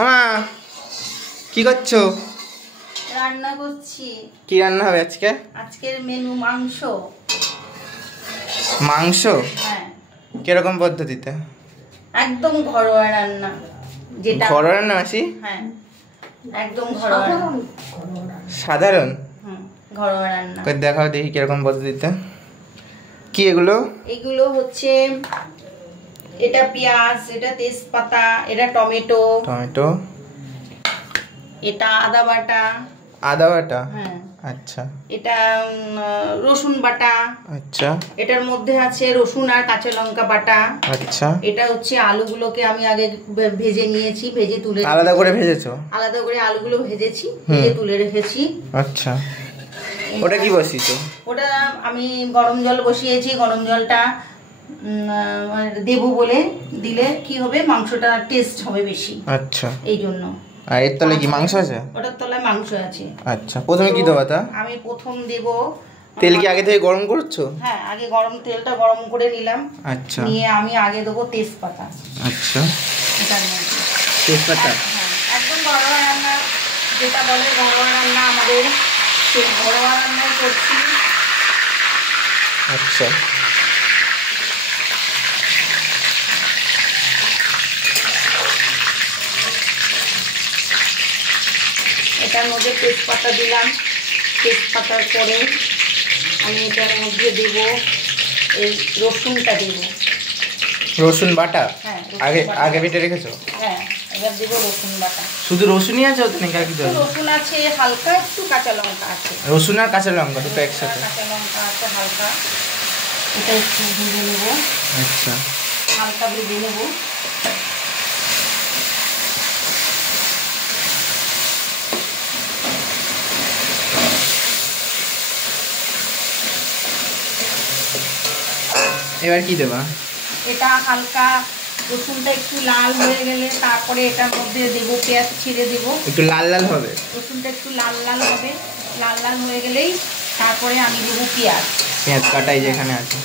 আমা কি করছো? রান্না করছি। কি রান্না হবে আজকে? আজকের মেনু মাংস। মাংস? হ্যাঁ। কিরকম পদ্ধতিতে? একদম ঘরোয়া রান্না। যেটা ঘরোয়া রান্না মাসি? হ্যাঁ, একদম ঘরোয়া। সাধারণ? ঘরোয়া রান্না। কই দেখাও দেখি কিরকম পদ্ধতিতে। কি এগুলো? এগুলো হচ্ছে এটা পেঁয়াজ, এটা তেজপাতা, এটা টমেটো, এটা আদা বাটা। আদা বাটা? হ্যাঁ। আচ্ছা। এটা রসুন বাটা। আচ্ছা। এটার মধ্যে আছে রসুন আর কাঁচা লঙ্কা বাটা। আচ্ছা। এটা হচ্ছে আলুগুলোকে আমি আগে ভেজে নিয়েছি, ভেজে তুলে আলাদা করে ভেজেছো? আলাদা করে আলুগুলো ভেজেছি, ভেজে তুলে রেখেছি। আচ্ছা। ওটা কি বসিয়েছো? ওটা আমি গরম জল বসিয়েছি। গরম জলটা দেবো বলে দিলে কি হবে, মাংসটা টেস্ট হবে বেশি। আচ্ছা, এই জন্য। আর এর তলায় কি মাংস আছে? ওটার তলায় মাংস আছে। আচ্ছা, প্রথমে কি দেবো তা? আমি প্রথম দেব তেল। কি আগে থেকে গরম করছো? হ্যাঁ, আগে তেলটা গরম করে নিলাম। আচ্ছা। নিয়ে আমি আগে দেবো তেজপাতা। আচ্ছা। এটার মধ্যে তেজপাতা? হ্যাঁ, একদম ঘরোয়া রান্না, যেটা বলে ঘরোয়া রান্না আমাদের, সেই ঘরোয়া রান্নাই করছি। আচ্ছা। এটার মধ্যে তেজপাতা দিলাম। তেজপাতার পরে আমি এটার মধ্যে দেব এই রসুনটা দেব। রসুন বাটা? হ্যাঁ, আগে বেটে রেখেছো? হ্যাঁ, এবার দেব রসুন বাটা। শুধু রসুনই আছে ওতে নাকি আর কিছু আছে? রসুন আছে, হালকা একটু কাঁচা লঙ্কা আছে। রসুন আর কাঁচা লঙ্কা দুটো একসাথে? কাঁচা লঙ্কা আছে হালকা, এটা একটু ভেজে নেব। আচ্ছা। হালকা ভেজে নেব। এবার কি দেবা? এটা হালকা রসুনটা একটু লাল হয়ে গেলে তারপরে এটার মধ্যে দেব পেঁয়াজ, ছিঁড়ে দেব। একটু লাল লাল হবে? রসুনটা একটু লাল লাল হবে। লাল লাল হয়ে গেলেই তারপরে আমি দেব পেঁয়াজ। পেঁয়াজ কাটাই যেখানে আছে?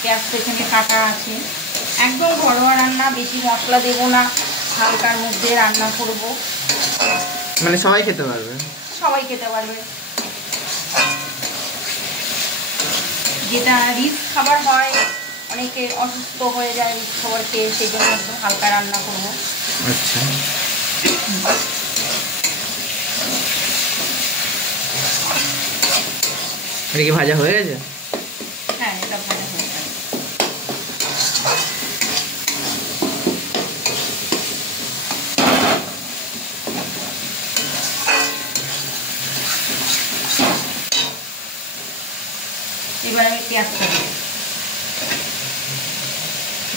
পেঁয়াজ তো এখানে কাটা আছে। একদম ঘরোয়া রান্না, বেশি মশলা দেব না, হালকার মধ্যে রান্না করব। মানে সবাই খেতে পারবে? সবাই খেতে পারবে। যেটা রিচ খাবার হয়, অনেকে অসুস্থ হয়ে যায় রিচ খাবার খেয়ে, সেই জন্য একদম হালকা রান্না করব। আচ্ছা। এটা কি ভাজা হয়ে গেছে? হ্যাঁ, এটা ভাজা হয়ে গেছে। এবার আমি পেঁয়াজটা দেব।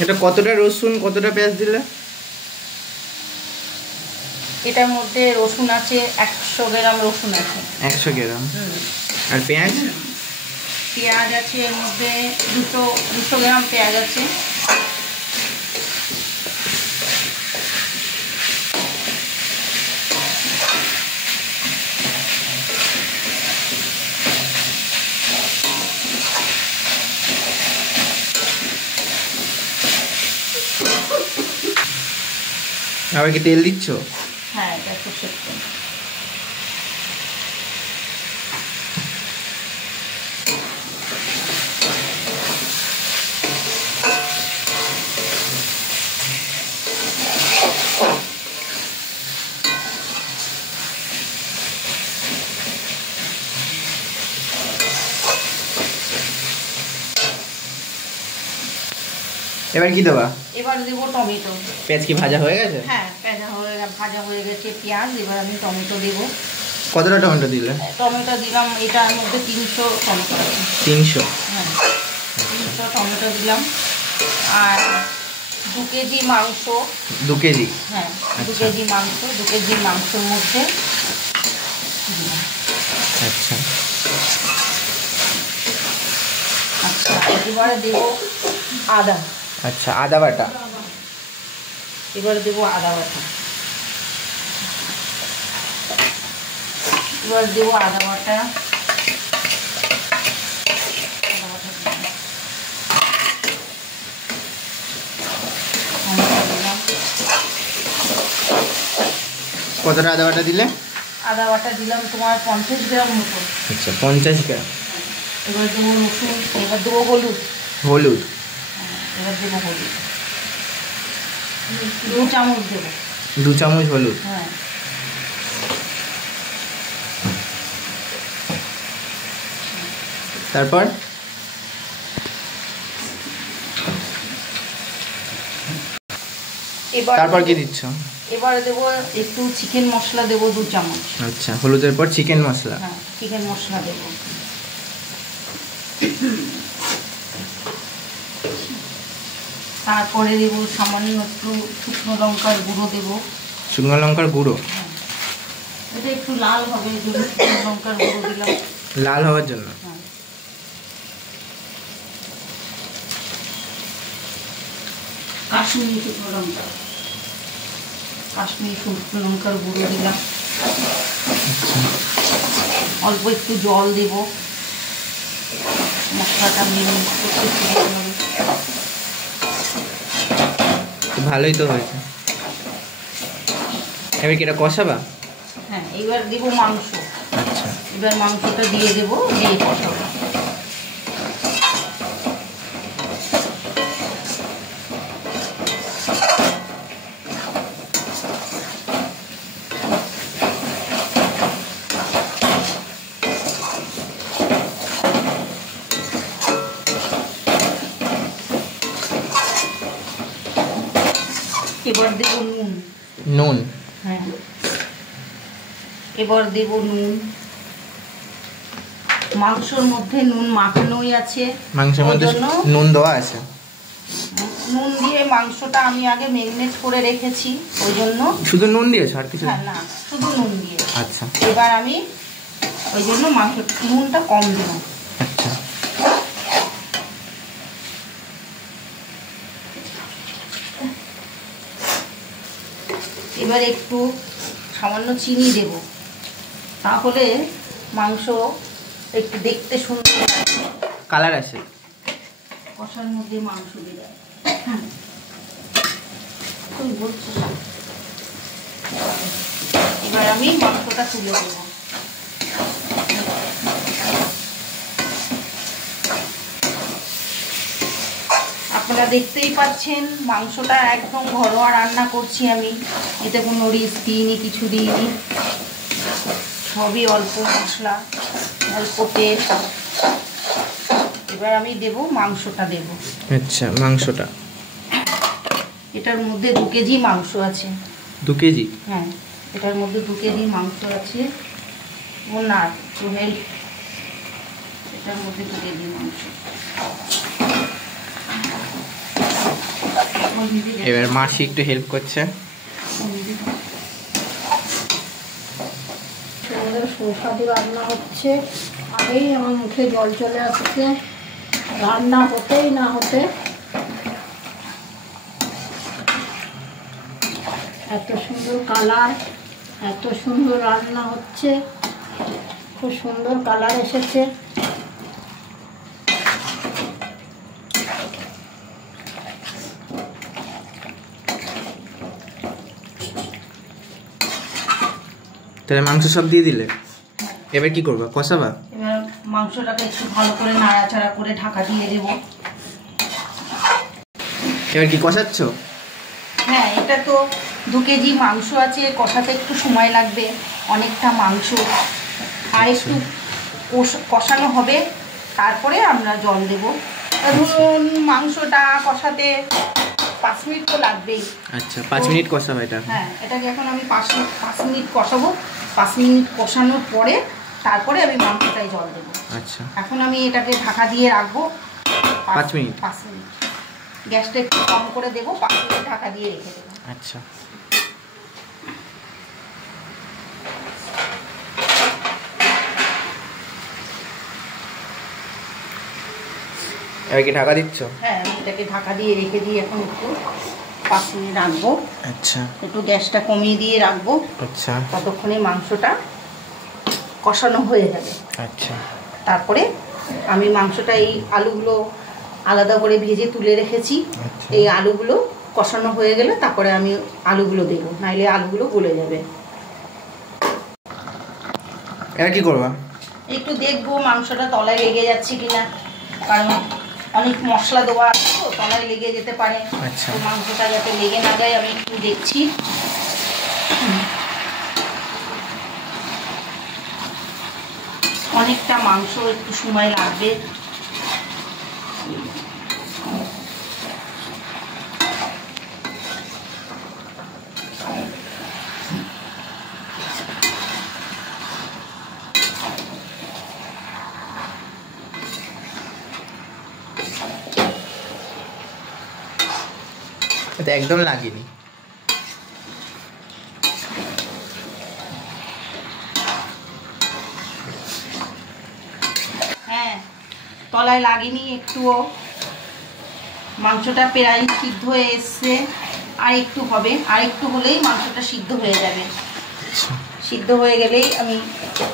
এটা কতটা রসুন কতটা পেঁয়াজ দিলে? এটার মধ্যে রসুন আছে 100 গ্রাম রসুন আছে। 100 গ্রাম? আর পেঁয়াজ? পেঁয়াজ আছে এর মধ্যে 200 গ্রাম পেঁয়াজ আছে। আবার কি তেল দিচ্ছ? হ্যাঁ, এটা সরষের তেল। এবার কি দেবা? এবার দেবো টমেটো। পেঁয়াজ কি ভাজা হয়ে গেছে? হ্যাঁ, ভাজা হয়ে গেছে পেঁয়াজ। এবার আমি টমেটো দেবো। কতটা টমেটো দিলে? টমেটো দিলাম, এটার মধ্যে 300 টমেটো আছে। 300? হ্যাঁ, 300 টমেটো দিলাম। আর 2 কেজি মাংস। 2 কেজি? হ্যাঁ, 2 কেজি মাংস। 2 কেজি মাংসের মধ্যে আচ্ছা। আচ্ছা, এবারে দেবো আদা। আচ্ছা, আদা বাটা? এবারে দেবো আদা বাটা। এবার দেবো আদা বাটা। কতটা আদা বাটা দিলে? আদা বাটা দিলাম তোমার 50 গ্রাম মতো। আচ্ছা 50 গ্রাম। এবার দেবো রসুন, এবার দেবো হলুদ। হলুদ এবার দেবো হলুদ 2 চামচ দেবো। 2 চামচ হলুদ। হ্যাঁ তারপর তারপর কি দিচ্ছ? এবারে দেবো একটু চিকেন মশলা দেবো 2 চামচ। আচ্ছা হলুদের পর চিকেন মশলা। হ্যাঁ চিকেন মশলা দেবো। তারপরে দেবো সামান্য একটু শুকনো লঙ্কার গুঁড়ো দেবো। শুকনো লঙ্কার গুঁড়ো? এটা একটু লাল হবে, শুকনো লঙ্কার গুঁড়ো দিলাম লাল হওয়ার জন্য। হ্যাঁ কাশ্মীরি শুকনো লঙ্কা, কাশ্মীরি শুকনো লঙ্কার গুঁড়ো দিলাম। অল্প একটু জল দেব, মশলাটা মিক্স করতে সুবিধা হবে। ভালোই তো হয়েছে। এবার কি এটা কষাবা? হ্যাঁ এবার দেবো মাংস। আচ্ছা এবার মাংসটা দিয়ে দেবো, দিয়ে কষাবো। এবার দেবো নুন। নুন? হ্যাঁ এবার দেবো নুন। মাংসর মধ্যে নুন মাখানোই আছে। মাংসের মধ্যে নুন দেওয়া আছে? নুন দিয়ে মাংসটা আমি আগে ম্যারিনেট করে রেখেছি, ওই জন্য। শুধু নুন দিয়েছো আর কিছু? হ্যাঁ না, শুধু নুন দিয়ে। আচ্ছা এবার আমি ওই জন্য মাংস নুনটা কম দেবো। আচ্ছা এবার একটু সামান্য চিনি দেব, তাহলে মাংস একটু দেখতে সুন্দর কালার আসে, কষার মধ্যে মাংস দিয়ে। এবার আমি মাংসটা তুলে দেব। আপনারা দেখতেই পাচ্ছেন মাংসটা একদম ঘরোয়া রান্না করছি আমি, এতে কোনো রিস্ক দিইনি, কিছু দিইনি, সবই অল্প মশলা, অল্প তেল। এবার আমি দেব মাংসটা দেব। আচ্ছা মাংসটা, এটার মধ্যে 2 কেজি মাংস আছে। 2 কেজি? হ্যাঁ এটার মধ্যে 2 কেজি মাংস আছে। না একটু হেল্প, এটার মধ্যে 2 কেজি মাংস। এবার মাসি একটু হেল্প করছে। সুন্দর সুস্বাদু রান্না হচ্ছে, আগেই আমার মুখে জল চলে আসছে। রান্না হতেই না হতে এত সুন্দর কালার, এত সুন্দর রান্না হচ্ছে, খুব সুন্দর কালার এসেছে। তাহলে মাংস সব দিয়ে দিলে, এবার কি করবা? কষাবা? এবার মাংসটাকে একটু ভালো করে নাড়াচাড়া করে ঢাকা দিয়ে দেব। এবার কি কষাচ্ছ? হ্যাঁ এটা তো 2 কেজি মাংস আছে, কষাতে একটু সময় লাগবে, অনেকটা মাংস, আর একটু কষানো হবে, তারপরে আমরা জল দেব। ধরুন মাংসটা কষাতে 5 মিনিট তো লাগবেই। আচ্ছা 5 মিনিট কষাবো এটা? হ্যাঁ এটাকে এখন আমি 5 মিনিট কষাবো। 5 মিনিট কষানোর পরে তারপরে আমি মাংসটায় জল দেবো। আচ্ছা এখন আমি এটাকে ঢাকা দিয়ে রাখবো 5 মিনিট। 5 মিনিট গ্যাসটা একটু কম করে দেবো, 5 মিনিট ঢাকা দিয়ে রেখে দেবো। আচ্ছা এবার কি ঢাকা দিচ্ছ? হ্যাঁ আমি এটাকে ঢাকা দিয়ে রেখে দিই এখন একটু 5 মিনিট রাখবো। আচ্ছা একটু গ্যাসটা কমিয়ে দিয়ে রাখবো। আচ্ছা ততক্ষণে মাংসটা কষানো হয়ে যাবে। আচ্ছা তারপরে আমি মাংসটা, এই আলুগুলো আলাদা করে ভেজে তুলে রেখেছি, এই আলুগুলো কষানো হয়ে গেলে তারপরে আমি আলুগুলো দেবো, নাইলে আলুগুলো গলে যাবে। এটা কি করবা? একটু দেখবো মাংসটা তলায় লেগে যাচ্ছে কিনা, কারণ অনেক মশলা দেওয়া আছে তো তলায় লেগে যেতে পারে। আচ্ছা, মাংসটা যাতে লেগে না যায় আমি একটু দেখছি। অনেকটা মাংস, একটু সময় লাগবে। এটা একদম লাগেনি। হ্যাঁ, তলায় লাগেনি একটুও। মাংসটা প্রায় সিদ্ধ হয়ে এসছে, আর একটু হবে, আর একটু হলেই মাংসটা সিদ্ধ হয়ে যাবে। সিদ্ধ হয়ে গেলেই আমি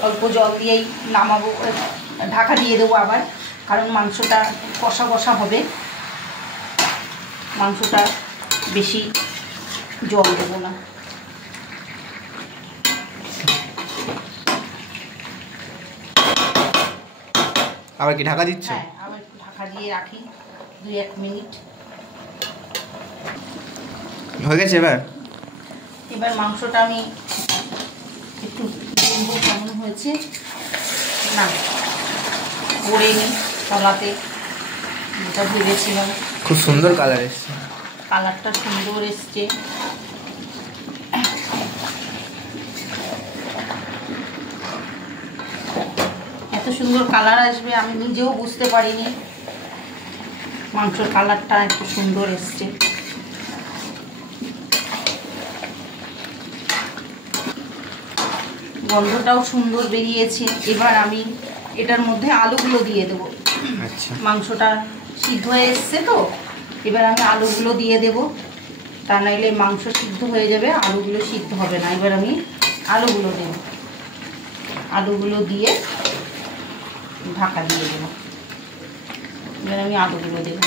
অল্প জল দিয়েই নামাবো, ঢাকা দিয়ে দেবো আবার, কারণ মাংসটা কষা কষা হবে। মাংসটা বেশি জল দেবো না। আবার কি ঢাকা দিচ্ছ? হ্যাঁ, আবার একটু ঢাকা দিয়ে রাখি 2-1 মিনিট। হয়ে গেছে। এবার মাংসটা আমি একটু দেখবো কেমন হয়েছে। না, পড়ে নি তলাতে, যেটা ভেবেছিলাম। খুব সুন্দর কালার এসছে। কালারটা সুন্দর এসছে। এত সুন্দর কালার আসবে আমি নিজেও বুঝতে পারিনি। মাংসের কালারটা একটু সুন্দর এসছে। গন্ধটাও সুন্দর বেরিয়েছে। এবার আমি এটার মধ্যে আলুগুলো দিয়ে দেবো। আচ্ছা, মাংসটা সিদ্ধ হয়ে এসছে তো, এবার আমি আলুগুলো দিয়ে দেবো, তা নাইলে মাংস সিদ্ধ হয়ে যাবে, আলুগুলো সিদ্ধ হবে না। এবার আমি আলুগুলো দেব, আলুগুলো দিয়ে ঢাকা দিয়ে দেবো। এবার আমি আলুগুলো দেব।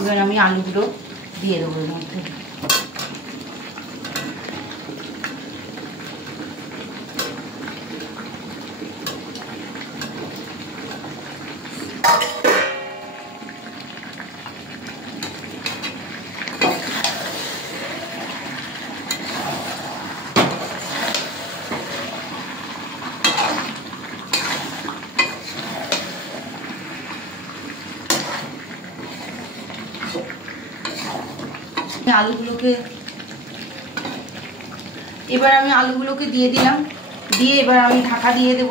এবার আমি আলুগুলো দিয়ে দেবো এর মধ্যে। আলুগুলোকে এবার আমি আলুগুলোকে দিয়ে দিলাম, দিয়ে এবার আমি ঢাকা দিয়ে দেব।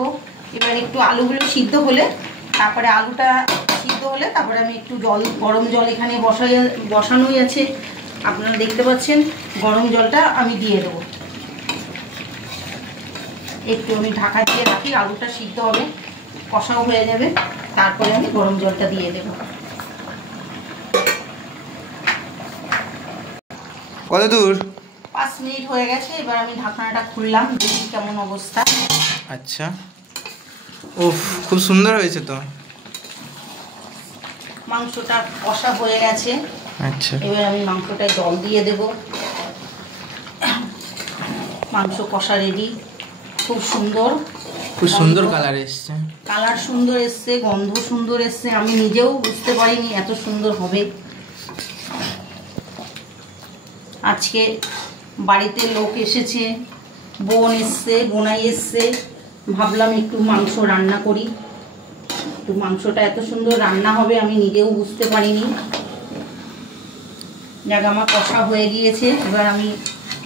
এবার একটু আলুগুলো সিদ্ধ হলে, তারপরে আলুটা সিদ্ধ হলে তারপরে আমি একটু জল, গরম জল এখানে বসানোই আছে, আপনারা দেখতে পাচ্ছেন। গরম জলটা আমি দিয়ে দেবো। একটু আমি ঢাকা দিয়ে রাখি, আলুটা সিদ্ধ হবে, কষাও হয়ে যাবে, তারপরে আমি গরম জলটা দিয়ে দেবো। কত দূর? 5 মিনিট হয়ে গেছে। এবার আমি ঢাকনাটা খুললাম, দেখি কেমন অবস্থা। আচ্ছা, উফ, খুব সুন্দর হয়েছে তো। মাংসটা কষা হয়ে গেছে। আচ্ছা, এবার আমি মাংসটায় জল দিয়ে দেব। মাংস কষা রেডি। খুব সুন্দর, খুব সুন্দর কালার এসছে। কালার সুন্দর এসছে, গন্ধ সুন্দর এসছে। আমি নিজেও বুঝতে পারিনি এত সুন্দর হবে। আজকে বাড়িতে লোক এসেছে, বোন এসছে, বোনাই এসছে, ভাবলাম একটু মাংস রান্না করি। তো মাংসটা এত সুন্দর রান্না হবে আমি নিজেও বুঝতে পারিনি। যাক, আমার কষা হয়ে গিয়েছে। এবার আমি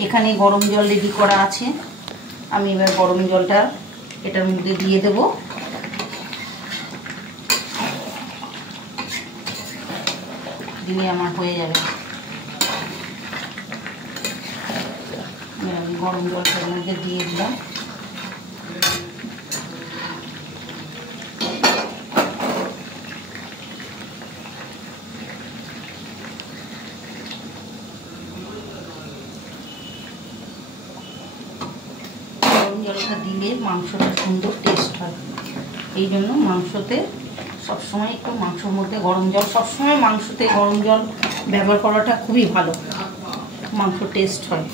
এখানে গরম জল রেডি করা আছে, আমি এবার গরম জলটা এটার মধ্যে দিয়ে দেব। দিয়ে আমার হয়ে যাবে। আমি গরম জলটার মধ্যে দিয়ে দিলাম। গরম জলটা দিলে মাংসটা সুন্দর টেস্ট হয়। এই জন্য মাংসতে সবসময় একটু, মাংসর মধ্যে গরম জল, সবসময় মাংসতে গরম জল ব্যবহার করাটা খুবই ভালো, মাংস টেস্ট হয়।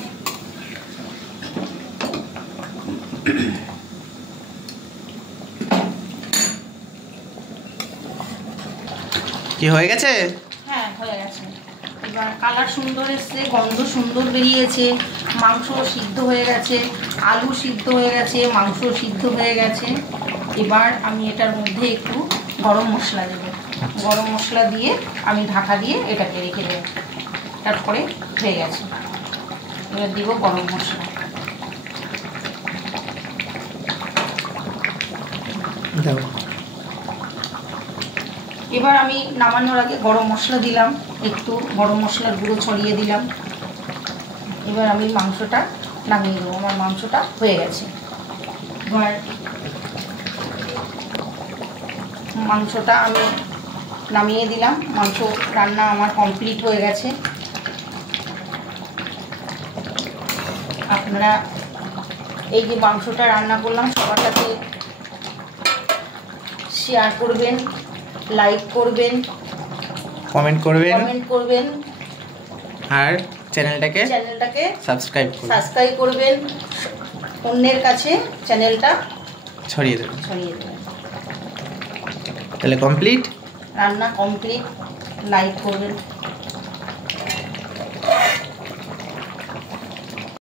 কি হয়ে গেছে? হ্যাঁ হয়ে গেছে। এবার কালার সুন্দর এসছে, গন্ধ সুন্দর বেরিয়েছে, মাংস সিদ্ধ হয়ে গেছে, আলু সিদ্ধ হয়ে গেছে, মাংস সিদ্ধ হয়ে গেছে। এবার আমি এটার মধ্যে একটু গরম মশলা দেব। গরম মশলা দিয়ে আমি ঢাকা দিয়ে এটাকে রেখে দেব। তারপরে হয়ে গেছে। এবার দিব গরম মশলা। দাও। এবার আমি নামানোর আগে গরম মশলা দিলাম, একটু গরম মশলার গুঁড়ো ছড়িয়ে দিলাম। এবার আমি মাংসটা নামিয়ে দেবো। আমার মাংসটা হয়ে গেছে। এবার মাংসটা আমি নামিয়ে দিলাম। মাংস রান্না আমার কমপ্লিট হয়ে গেছে। আপনারা এই যে মাংসটা রান্না করলাম সবার সাথে শেয়ার করবেন, লাইক করবেন, কমেন্ট করবেন আর চ্যানেলটাকে সাবস্ক্রাইব করবেন। অন্যের কাছে চ্যানেলটা ছড়িয়ে দেবেন। তাহলে কমপ্লিট, রান্না কমপ্লিট। লাইক করবেন।